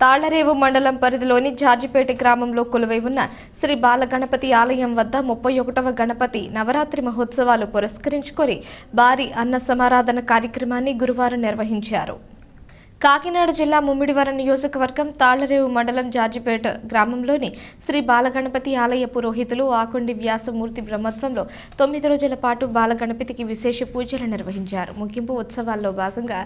తాళ్ళరేవు మండలం పరిధిలోని జార్జిపేట గ్రామంలో కొలువై ఉన్న శ్రీ బాలగణపతి ఆలయం వద్ద ముప్పై ఒకటవ గణపతి నవరాత్రి మహోత్సవాలు పురస్కరించుకొని భారీ అన్న సమారాధన కార్యక్రమాన్ని గురువారం నిర్వహించారు. కాకినాడ జిల్లా ముమ్మిడివరం నియోజకవర్గం తాళ్ళరేవు మండలం జార్జిపేట గ్రామంలోని శ్రీ బాలగణపతి ఆలయ పురోహితులు ఆకుండి వ్యాసమూర్తి బ్రహ్మత్వంలో తొమ్మిది రోజుల పాటు బాలగణపతికి విశేష పూజలు నిర్వహించారు. ముగింపు ఉత్సవాల్లో భాగంగా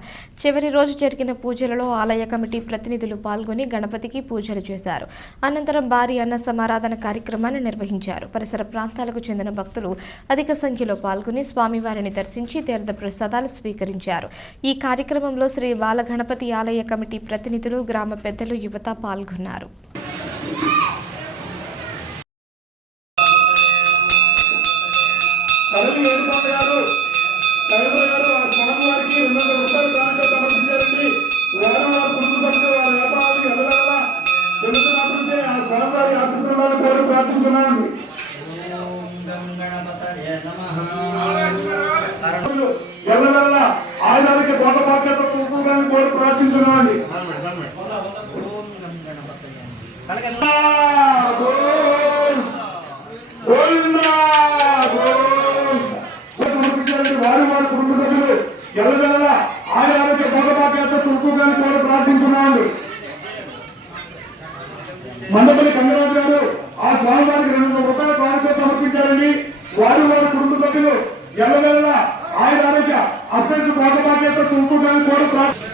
చివరి రోజు జరిగిన పూజలలో ఆలయ కమిటీ ప్రతినిధులు పాల్గొని గణపతికి పూజలు చేశారు. అనంతరం భారీ అన్న సమారాధన కార్యక్రమాన్ని నిర్వహించారు. పరిసర ప్రాంతాలకు చెందిన భక్తులు అధిక సంఖ్యలో పాల్గొని స్వామివారిని దర్శించి తీర్థ ప్రసాదాలు స్వీకరించారు. ఈ కార్యక్రమంలో శ్రీ బాలగణపతి ఆలయ కమిటీ ప్రతినిధులు గ్రామ పెద్దలు యువత పాల్గొన్నారు. కడుపు ఏడుకొండ గారు కడుపు వారి వారి కుటుంబ సభ్యులు ఎల్లవెల్ల ఆయుధాలకి బోట బాధ్యత చూపుగాని కోరి ప్రార్థించున్నామండి మండపల్లి కంగరాజు గారు ఆ స్వామివారికి రెండు వందల రూపాయల కానుక సమర్పించారండి. వారు వారి కుటుంబ సభ్యులు ఎల్లవెల్ల ఆయన ఆరోగ్య అత్యంత కోట బాధ్యత తుంపుదని కోరి ప్రార్థి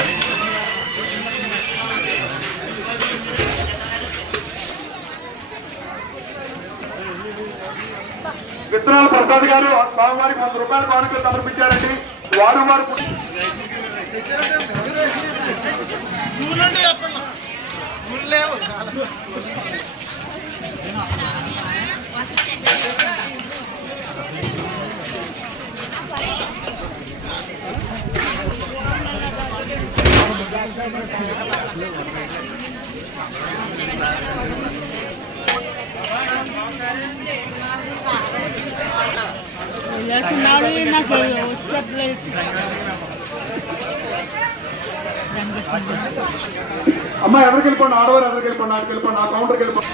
విత్తనాల ప్రసాద్ గారు స్వామివారికి వంద రూపాయల కానుకలు సమర్పించారండి వారు వారు Thank you. చేస్తున్నాడు నాకు చెప్పలేదు అమ్మ ఎవరికి వెళ్ళిపోండి ఆడవారు ఎవరికి వెళ్ళిపోండి నాకు వెళ్ళిపోండి నా కౌంటర్కి వెళ్ళిపోండి